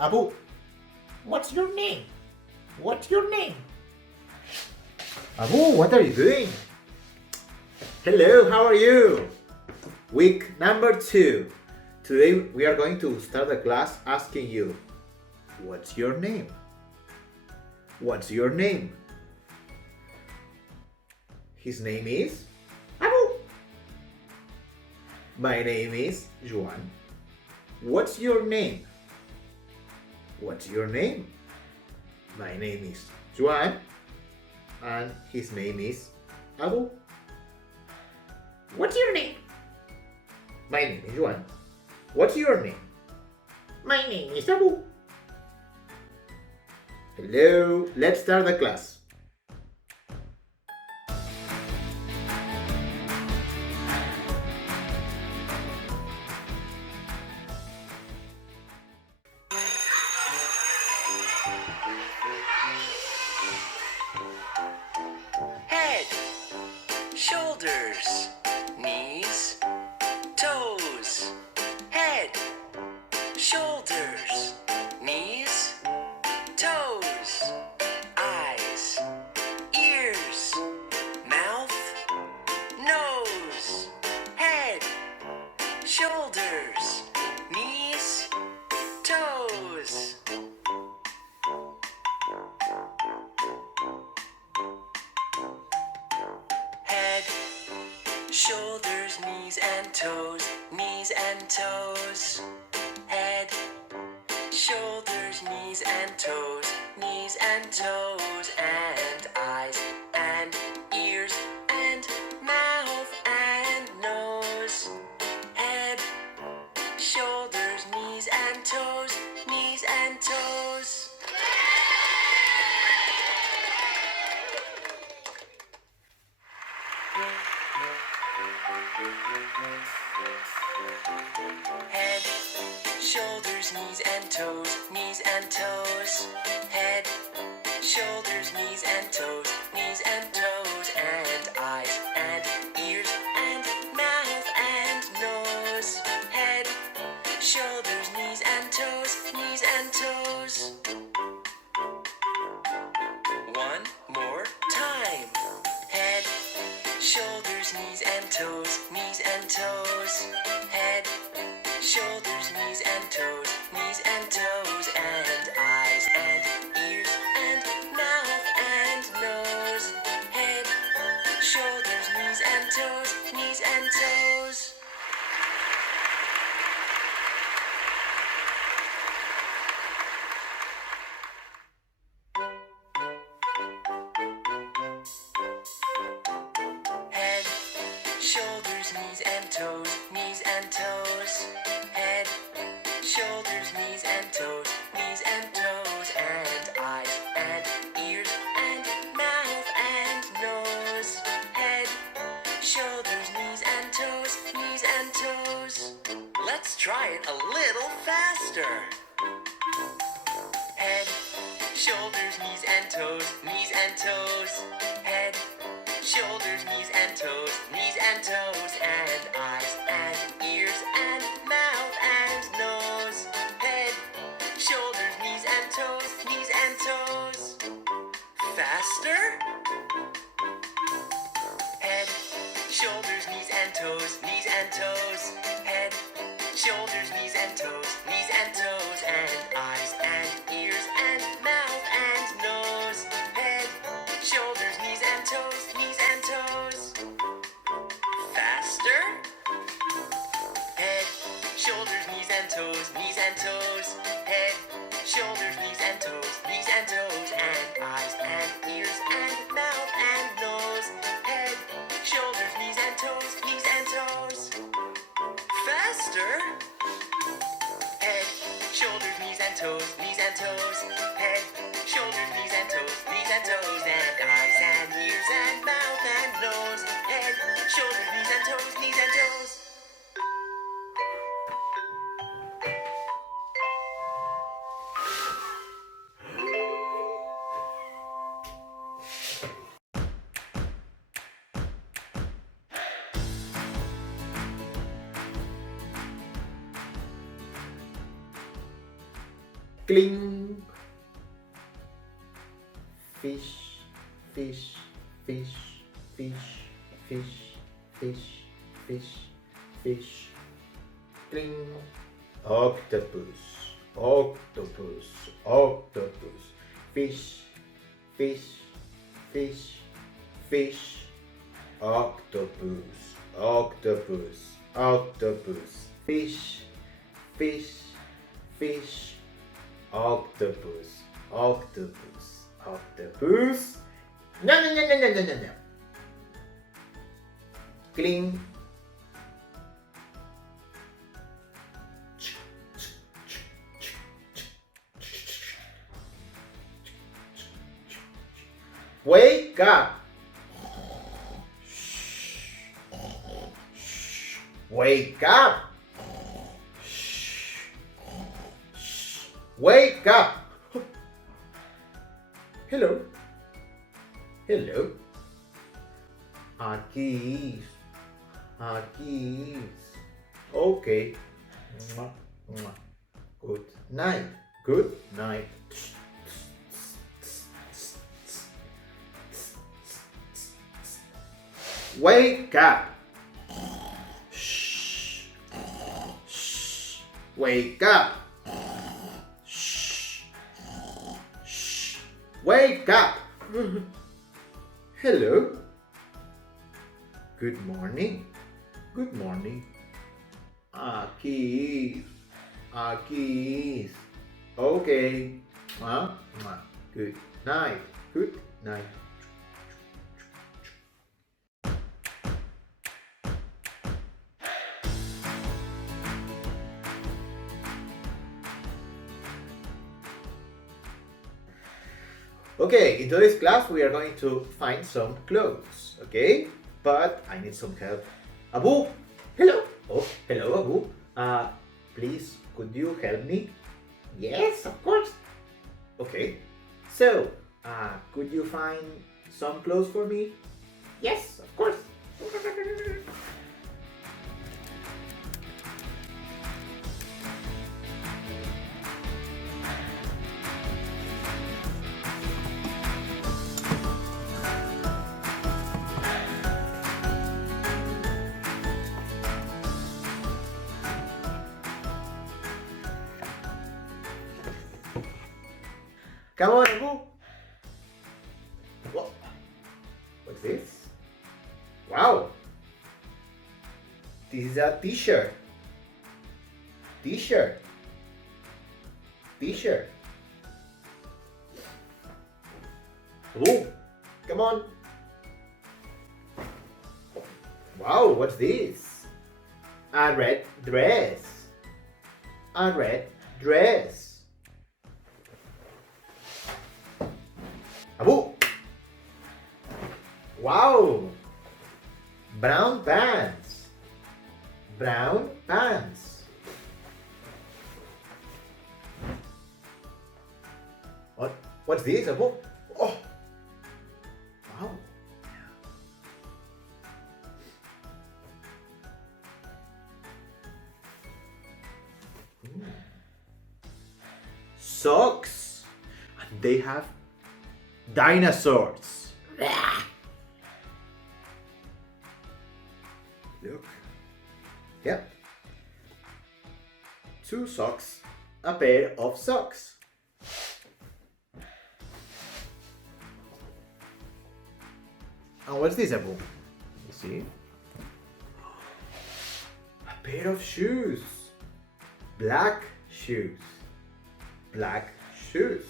Abu, what's your name? What's your name? Abu, what are you doing? Hello, how are you? Week number 2. Today we are going to start the class asking you, what's your name? What's your name? His name is Abu. My name is Joan. What's your name? What's your name? My name is Joan and his name is Abu. What's your name? My name is Joan. What's your name? My name is Abu. Hello, let's start the class. Head, shoulders, knees, toes. Head, shoulders, knees, toes. Eyes, ears, mouth, nose. Head, shoulders, knees, toes. Head, shoulders, knees and toes, knees and toes. Head, shoulders, knees and toes, knees and toes, and eyes and ears and mouth and nose. Head, shoulders, knees and toes, knees and toes. Head, shoulders, knees and toes, knees and toes. Head, shoulders, knees and toes, knees and toes, and eyes and ears and mouth and nose. Head, shoulders, knees and toes, knees and toes. One more time. Head, shoulders, knees and toes, knees and toes. Head, shoulders, knees and toes, knees and toes, and eyes and ears and mouth and nose. Head, shoulders, knees and toes, knees and toes. Head, shoulders, knees and toes, knees and toes. Head, shoulders, knees and toes, knees and toes, and eyes and ears and mouth and nose. Head, shoulders, knees and toes, knees and toes. Let's try it a little faster. Head, shoulders, knees and toes, knees and toes. Head, shoulders, knees and toes, knees and toes, and eyes and ears and mouth and nose. Head, shoulders, knees and toes, knees and toes. Faster. Head, shoulders, knees and toes, knees and toes. Head, shoulders, knees and toes, knees and toes, and eyes and ears and mouth and nose. Head, shoulders, knees and toes, knees and toes. Faster. Head, shoulders, knees and toes, knees and toes. Head, shoulders, knees and toes, knees and toes, and eyes and ears and mouth and nose. Head, shoulders, knees and toes, knees and toes. Faster. Head, shoulders, knees and toes, knees and toes. Head, shoulders, knees and toes, knees and toes, and eyes and ears and mouth and nose. Head, shoulders, knees and toes, knees and toes. Cling. Fish, fish, fish, fish, fish, fish, fish, fish. Cling. Octopus, octopus, octopus. Fish, fish, fish, fish. Octopus, octopus, octopus. Fish, fish, fish. Octopus, octopus, octopus. No, no, no, no, no, no, no, no. Cling. Wake up. Wake up. Wake up. Hello. Hello. Aquí. Aquí. Okay. Mwah, mwah. Good night. Good night. Wake up. Shh. Shh. Wake up. Shh. Shh. Wake up. Hello. Good morning. Good morning. Aquí. Aquí. Okay. Good night. Good night. Okay, in today's class we are going to find some clothes, okay? But I need some help. Abu, hello. Oh, hello, Abu. Please, could you help me? Yes, of course. Okay. So, could you find some clothes for me? Yes, of course. Come on, Abu. What's this? Wow. This is a t-shirt. T-shirt. T-shirt. Abu, come on. Wow, what's this? A red dress. A red dress. Abu! Wow! Brown pants. Brown pants. What's this, Abu? Oh! Wow! Socks. And they have dinosaurs. Look. Yep. 2 socks. A pair of socks. And what's this, Abu? You see? A pair of shoes. Black shoes. Black shoes.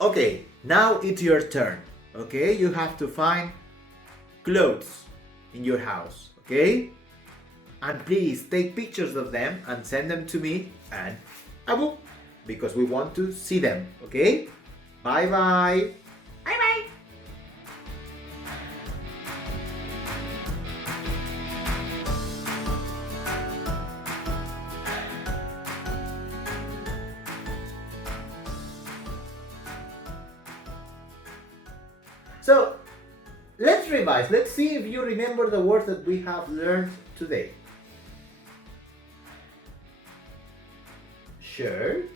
Okay, now it's your turn. Okay, you have to find clothes in your house. Okay? And please take pictures of them and send them to me and Abu, because we want to see them. Okay? Bye bye. Bye bye. So, let's revise. Let's see if you remember the words that we have learned today. shirt,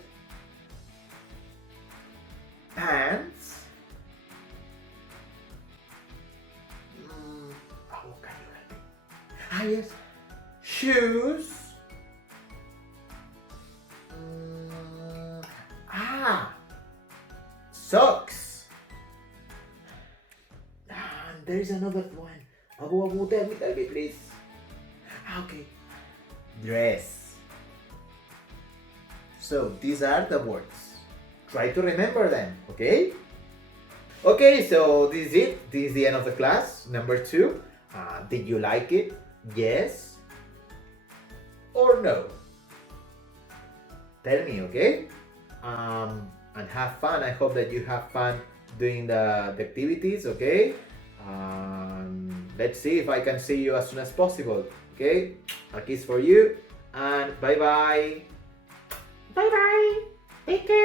pants, what can you help me? Yes, shoes, socks. And there is another one. Abu, tell me, please. Okay, dress. So these are the words. Try to remember them, okay? Okay, so this is it. This is the end of the class. Number 2. Did you like it? Yes or no? Tell me, okay? And have fun. I hope that you have fun doing the activities, okay? Let's see if I can see you as soon as possible, okay? A kiss for you, and bye-bye. Bye-bye. Take care.